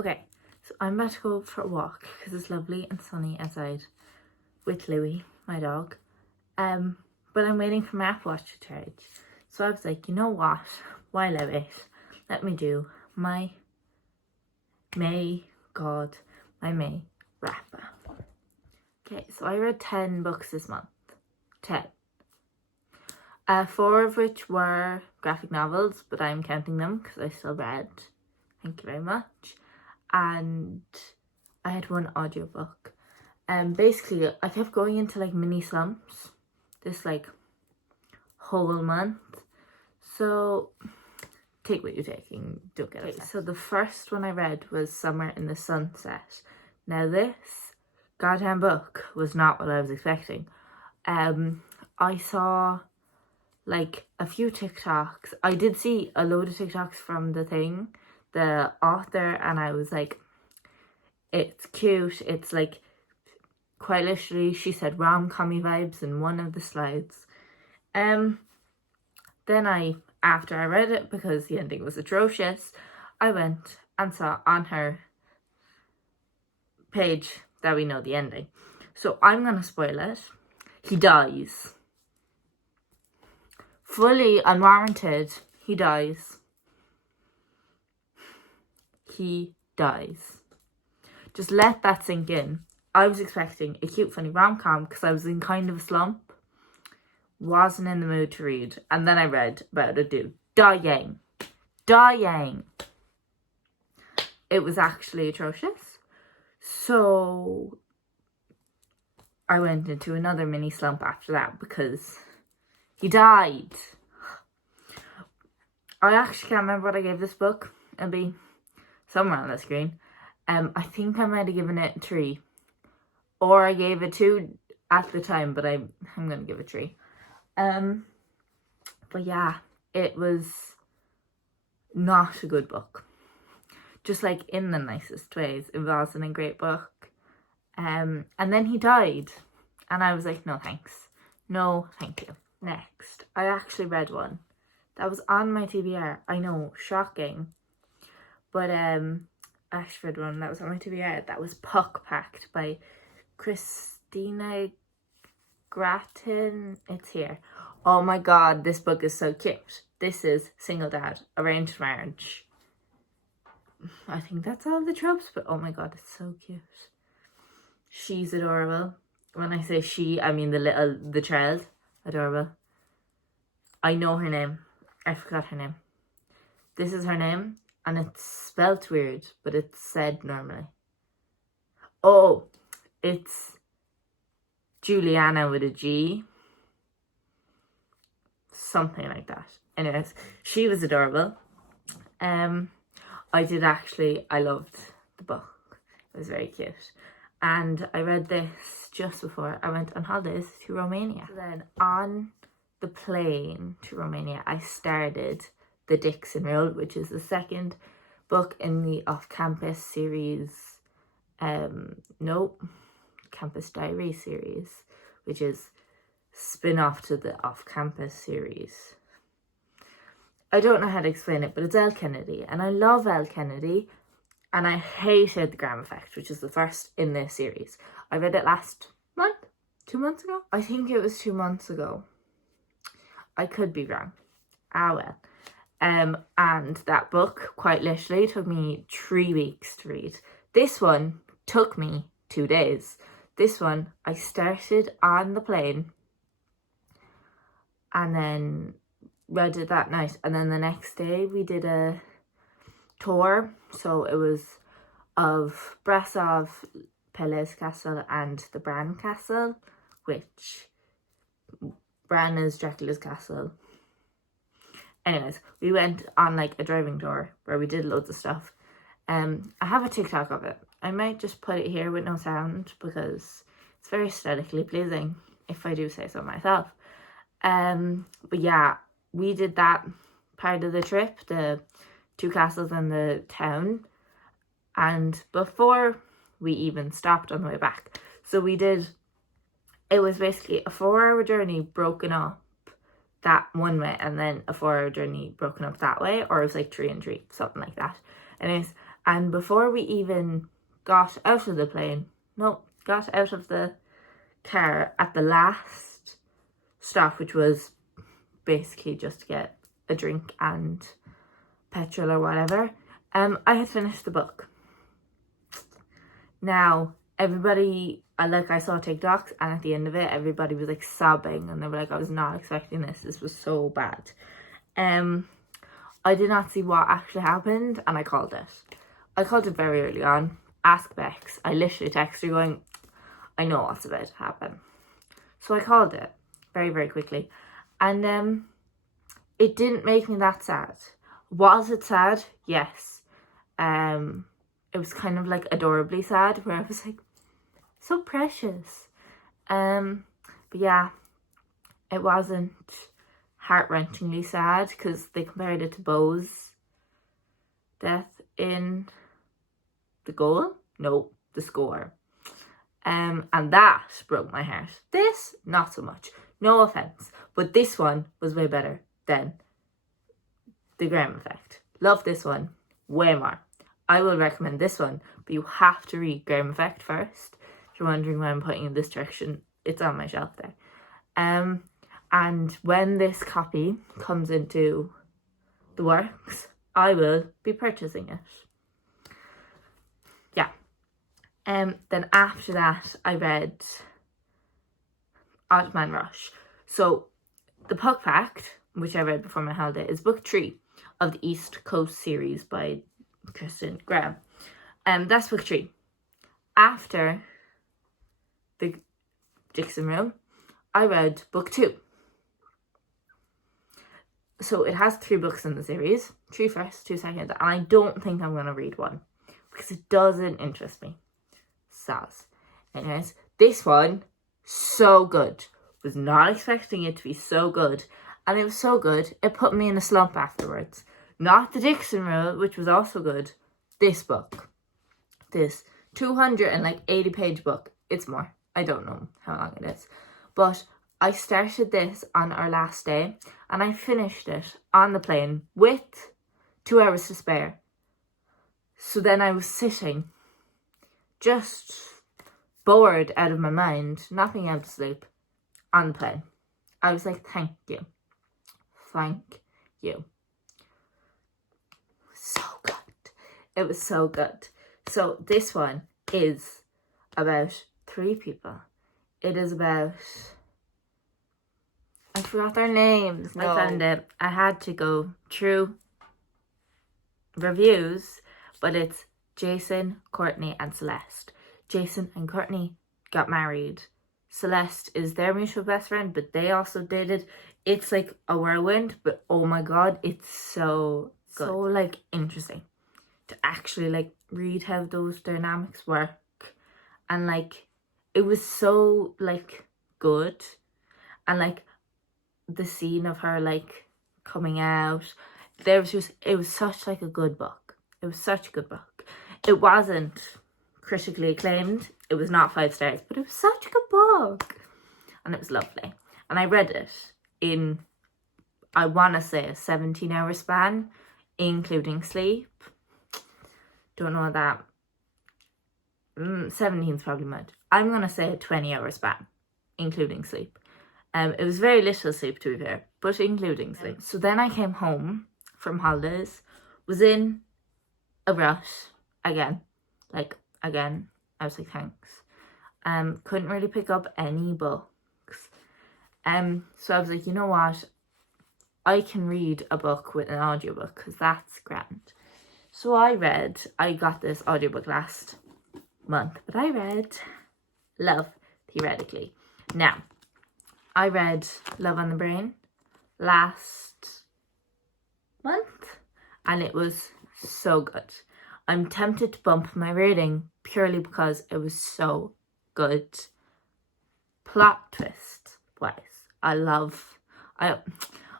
Okay, so I'm about to go for a walk because it's lovely and sunny outside with Louie, my dog. But I'm waiting for my Apple Watch to charge. So I was like, you know what? While I wait, let me do my May wrap up. Okay, so I read 10 books this month. 10. 4 of which were graphic novels, but I'm counting them because I still read. Thank you very much. And I had 1 audiobook. Basically, I kept going into like mini slumps this like whole month. So take what you're taking, don't get upset. So the first one I read was Summer in the Sunset. Now this goddamn book was not what I was expecting. I saw like a few TikToks. I did see a load of TikToks from the author, and I was like, it's cute. It's like quite literally, she said rom-commy vibes in one of the slides. Then after I read it, because the ending was atrocious, I went and saw on her page that we know the ending. So I'm gonna spoil it. He dies. Fully unwarranted, he dies. He dies. Just let that sink in. I was expecting a cute, funny rom-com because I was in kind of a slump. Wasn't in the mood to read. And then I read about a dude dying. It was actually atrocious. So I went into another mini slump after that because he died. I actually can't remember what I gave this book. It'll be somewhere on the screen. I think I might have given it 3. Or I gave it 2 at the time, but I'm going to give it 3. But yeah, it was not a good book. Just like in the nicest ways. It wasn't a great book. And then he died. And I was like, no thanks. No, thank you. Next, I actually read one that was on my TBR. I know, shocking. But I actually read one that was on my TBR that was Puck Packed by Christina Grattan. It's here. Oh my god, this book is so cute. This is Single Dad, Arranged Marriage. I think that's all the tropes, but oh my god, it's so cute. She's adorable. When I say she, I mean the child. Adorable. I know her name. I forgot her name. This is her name, and it's spelt weird, but it's said normally. Oh, it's Juliana with a G. Something like that. Anyways, she was adorable. I loved the book. It was very cute. And I read this just before I went on holidays to Romania. So then on the plane to Romania, I started The Dixon Rule, which is the second book in the off-campus series. Campus Diary series, which is spin-off to the off-campus series. I don't know how to explain it, but it's Elle Kennedy, and I love Elle Kennedy, and I hated The Gram Effect, which is the first in this series. I read it last month? 2 months ago? I think it was 2 months ago. I could be wrong. Ah well. And that book, quite literally, took me 3 weeks to read. This one took me 2 days. This one, I started on the plane and then read it that night. And then the next day we did a tour. So it was of Brasov, Pele's Castle and the Bran Castle, which Bran is Dracula's castle. Anyways, we went on like a driving tour where we did loads of stuff. I have a TikTok of it. I might just put it here with no sound because it's very aesthetically pleasing, if I do say so myself. But yeah, we did that part of the trip, the 2 castles and the town. And before we even stopped on the way back, so it was basically a 4-hour journey broken up that one way, and then a 4-hour journey broken up that way, or it was like 3 and 3, something like that. Anyways, And before we even got out of the plane, got out of the car at the last stop, which was basically just to get a drink and petrol or whatever, I had finished the book. Now, everybody, I saw TikToks, and at the end of it, everybody was like sobbing, and they were like, I was not expecting this. This was so bad. I did not see what actually happened, and I called it. I called it very early on. Ask Bex. I literally texted her going, I know what's about to happen. So I called it very, very quickly. And it didn't make me that sad. Was it sad? Yes. It was kind of like adorably sad, where I was like, so precious. But yeah, it wasn't heart-wrenchingly sad, because they compared it to Bo's death in the goal. No, the score. And that broke my heart. This, not so much. No offense, but this one was way better than the Graham Effect. Love this one way more. I will recommend this one, but you have to read Graham Effect first. If you're wondering why I'm pointing in this direction, it's on my shelf there. And when this copy comes into the works, I will be purchasing it. Yeah. Then after that, I read Ottoman Rush. So the Puck Pact, which I read before my holiday, is book 3 of the East Coast series by Kristen Graham. That's book 3. After the Dixon Room, I read book 2. So it has 3 books in the series, 3 first, 2 second, and I don't think I'm going to read 1 because it doesn't interest me. Sass. Anyways, this one, so good. Was not expecting it to be so good, and it was so good, it put me in a slump afterwards. Not the Dixon Rule, which was also good. This book. This 280 page book. It's more. I don't know how long it is. But I started this on our last day, and I finished it on the plane with 2 hours to spare. So then I was sitting, just bored out of my mind, not being able to sleep, on the plane. I was like, thank you. Thank you. So good. It was so good. So this one is about 3 people. It is about... I forgot their names. No. I found it. I had to go through reviews, but it's Jason, Courtney, and Celeste. Jason and Courtney got married. Celeste is their mutual best friend, but they also dated. It's like a whirlwind, but oh my god, it's so good. So like interesting to actually like read how those dynamics work, and like it was so like good, and like the scene of her like coming out, it was such like a good book. It was such a good book. It wasn't critically acclaimed. It was not 5 stars, but it was such a good book, and it was lovely. And I read it in, I want to say, a 17-hour span, including sleep. Don't know what that. 17 is probably mad. I'm gonna say a 20-hour span, including sleep. It was very little sleep, to be fair, but including sleep. So then I came home from holidays, was in a rush again. I was like, thanks. Couldn't really pick up any books. So I was like, you know what? I can read a book with an audiobook, because that's grand. So I got this audiobook last month, but I read Love, Theoretically. Now, I read Love on the Brain last month, and it was so good. I'm tempted to bump my rating purely because it was so good. Plot twist wise, I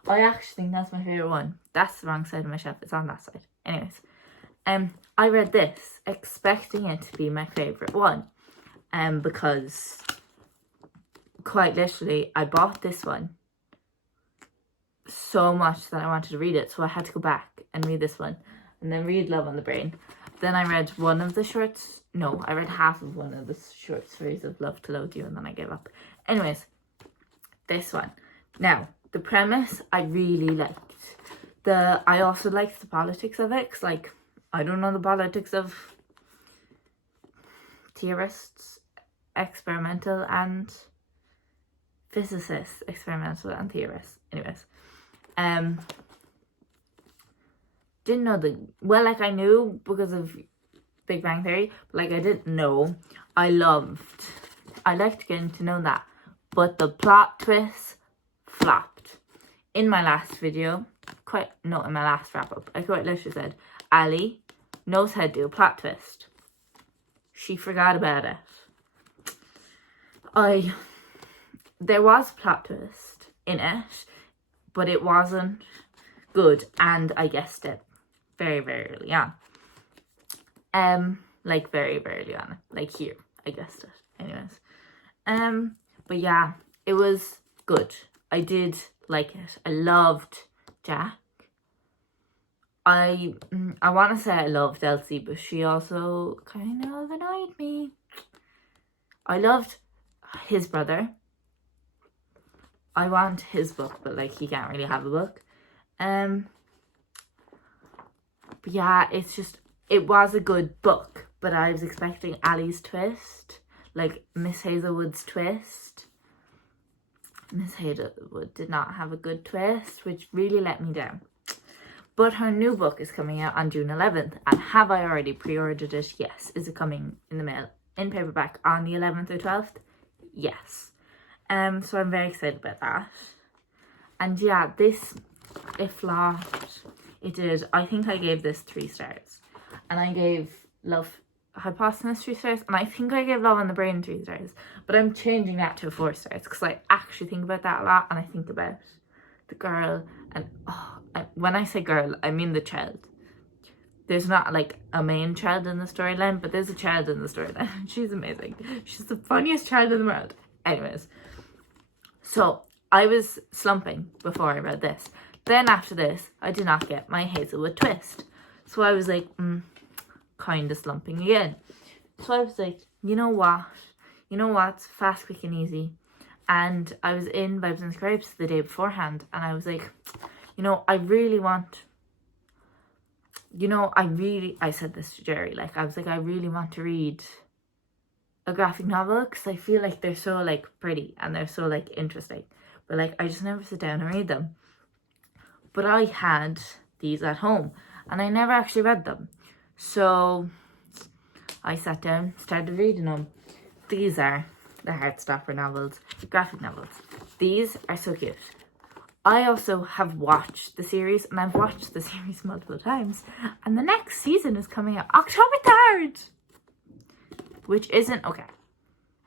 actually think that's my favourite one. That's the wrong side of my shelf, it's on that side. Anyways, I read this expecting it to be my favourite one, because quite literally I bought this one so much that I wanted to read it, so I had to go back and read this one and then read Love on the Brain. Then I read one of the shorts. No, I read half of one of the short stories of Love to Loathe You, and then I gave up. Anyways, this one. Now, the premise I really liked. I also liked the politics of it, because, like, I don't know the politics of theorists, experimental and physicists, experimental and theorists. Anyways, didn't know like, I knew because of Big Bang Theory, but, like, I didn't know. I liked getting to know that, but the plot twist flopped. In my last video, in my last wrap up, I quite literally said, Ali knows how to do a plot twist. She forgot about it. There was a plot twist in it, but it wasn't good, and I guessed it very, very early on. Like, very, very early on. Like, here, I guessed it. Anyways. But yeah, it was good. I did like it. I loved Jack. I want to say I loved Elsie, but she also kind of annoyed me. I loved his brother. I want his book, but, like, he can't really have a book. But yeah, it was a good book, but I was expecting Ali's twist, like Miss Hazelwood's twist. Miss Hazelwood did not have a good twist, which really let me down. But her new book is coming out on June 11th, and have I already pre-ordered it? Yes. Is it coming in the mail in paperback on the 11th or 12th? Yes. So I'm very excited about that. And yeah, it flopped. It did. I think I gave this 3 stars. And I gave Love Hypothesis 3 stars. And I think I gave Love on the Brain 3 stars. But I'm changing that to 4 stars, because I actually think about that a lot. And I think about the girl. And when I say girl, I mean the child. There's not, like, a main child in the storyline, but there's a child in the storyline. She's amazing. She's the funniest child in the world. Anyways. So, I was slumping before I read this. Then after this, I did not get my Hazelwood twist. So I was like, kind of slumping again. So I was like, you know what? It's fast, quick and easy. And I was in Vibes and Scribes the day beforehand. And I was like, I said this to Jerry. Like, I was like, I really want to read a graphic novel, because I feel like they're so, like, pretty and they're so, like, interesting. But, like, I just never sit down and read them. But I had these at home and I never actually read them. So I sat down, started reading them. These are the Heartstopper novels, graphic novels. These are so cute. I also have watched the series, and I've watched the series multiple times. And the next season is coming out October 3rd. Which isn't okay.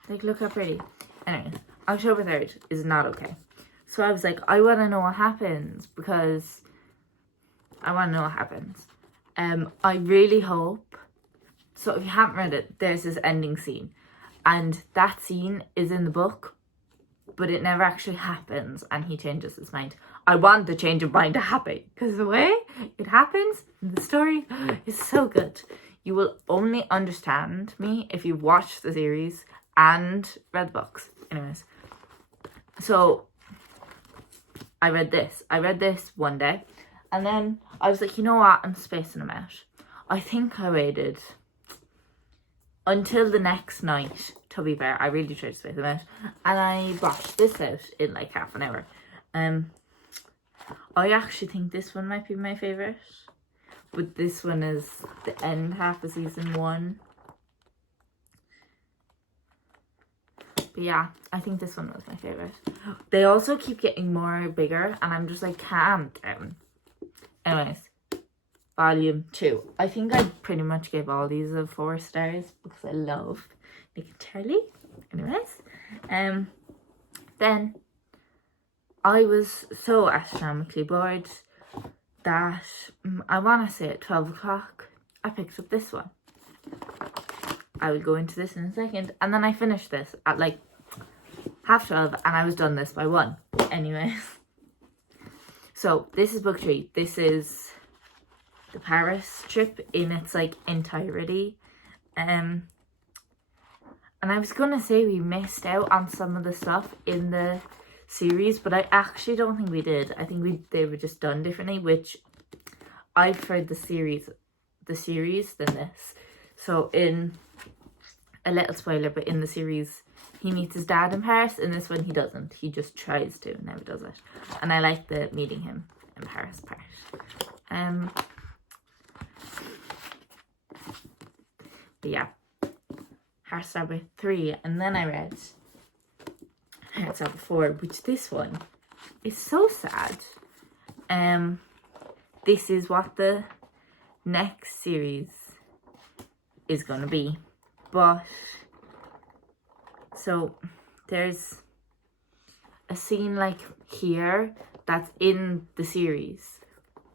Like, look how pretty. Anyways, October 3rd is not okay. So I was like, I want to know what happens, because I want to know what happens. I really hope. So if you haven't read it, there's this ending scene. And that scene is in the book, but it never actually happens, and he changes his mind. I want the change of mind to happen, because the way it happens in the story is so good. You will only understand me if you've watched the series and read the books. Anyways, so I read this one day, and then I was like, you know what, I'm spacing them out. I think I waited until the next night, to be fair. I really tried to space them out, and I botched this out in like half an hour. I actually think this one might be my favourite, but this one is the end half of season 1. But yeah, I think this one was my favourite. They also keep getting more bigger, and I'm just like, calm down. Anyways, volume 2. I think I pretty much gave all these 4 stars, because I love Nick and Charlie. Anyways, then I was so astronomically bored that I want to say at 12 o'clock, I picked up this one. I will go into this in a second. And then I finished this at like 12:30, and I was done this by 1. Anyways. So this is book 3. This is the Paris trip in its like entirety. And I was gonna say we missed out on some of the stuff in the series, but I actually don't think we did. I think they were just done differently, which I preferred the series than this. So in a little spoiler, but in the series he meets his dad in Paris. In this one he doesn't. He just tries to and never does it. And I like the meeting him in Paris part. But yeah, Heartstopper 3, and then I read Heartstopper 4, which this one is so sad. This is what the next series is gonna be, but so there's a scene like here that's in the series,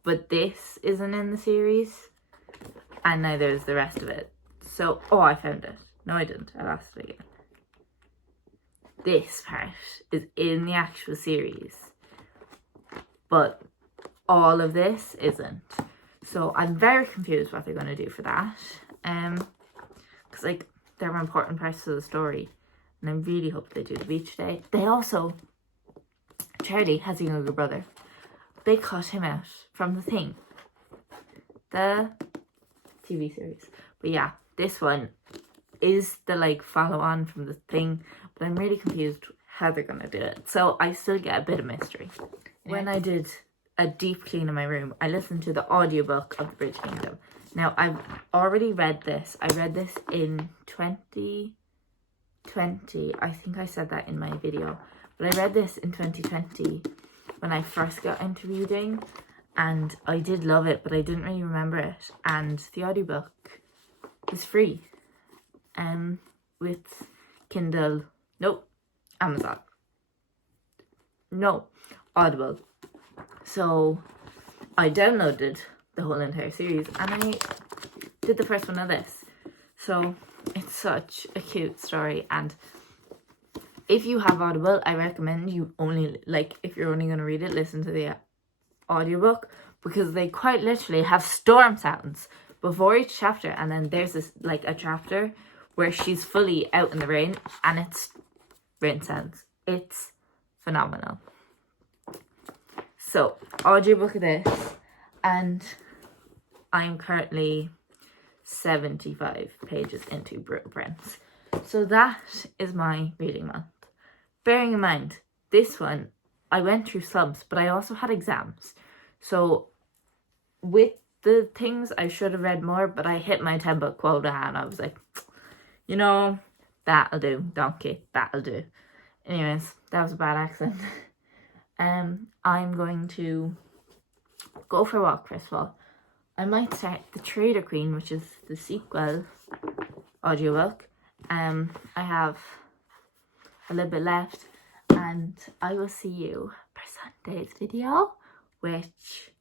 but this isn't in the series, and neither is the rest of it. So, oh, I found it. No, I didn't. I lost it again. This part is in the actual series, but all of this isn't. So I'm very confused what they're going to do for that. Because like there were important parts of the story, and I really hope they do the beach day. They also, Charlie has a younger brother. They cut him out from the thing, the TV series. But yeah, this one is the like follow on from the thing, but I'm really confused how they're gonna do it. So I still get a bit of mystery. When I did a deep clean in my room, I listened to the audiobook of The Bridge Kingdom. Now I've already read this. I read this in 2020. I think I said that in my video, but I read this in 2020 when I first got into reading, and I did love it, but I didn't really remember it. And the audiobook is free. With Kindle, nope, Amazon, no, Audible. So I downloaded the whole entire series and I did the first one of this. So it's such a cute story, and if you have Audible, I recommend you only, like, if you're only going to read it, listen to the audiobook, because they quite literally have storm sounds before each chapter, and then there's this like a chapter where she's fully out in the rain and it's rain sounds. It's phenomenal. So audiobook of this, and I'm currently 75 pages into Brutal Prince. So that is my reading month. Bearing in mind, this one, I went through subs, but I also had exams. So with the things, I should have read more, but I hit my 10 book quota and I was like, you know, that'll do, donkey, that'll do. Anyways, that was a bad accent. I'm going to go for a walk first of all. I might start The Trader Queen, which is the sequel audiobook. I have a little bit left, and I will see you for Sunday's video, which,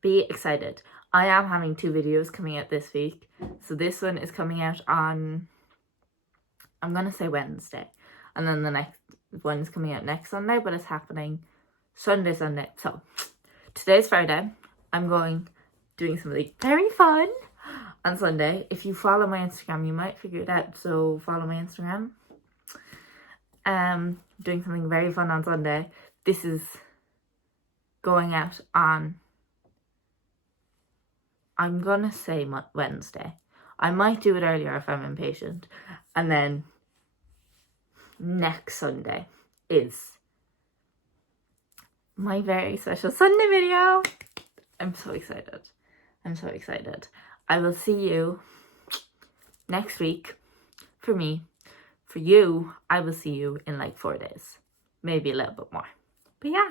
be excited. I am having 2 videos coming out this week. So this one is coming out on, I'm going to say Wednesday. And then the next one is coming out next Sunday, but it's happening Sunday. So today's Friday. I'm doing something very fun on Sunday. If you follow my Instagram, you might figure it out. So follow my Instagram. Doing something very fun on Sunday. This is going out on, I'm gonna say Wednesday. I might do it earlier if I'm impatient. And then next Sunday is my very special Sunday video. I'm so excited. I'm so excited. I will see you next week. For me. For you, I will see you in like 4 days. Maybe a little bit more. But yeah.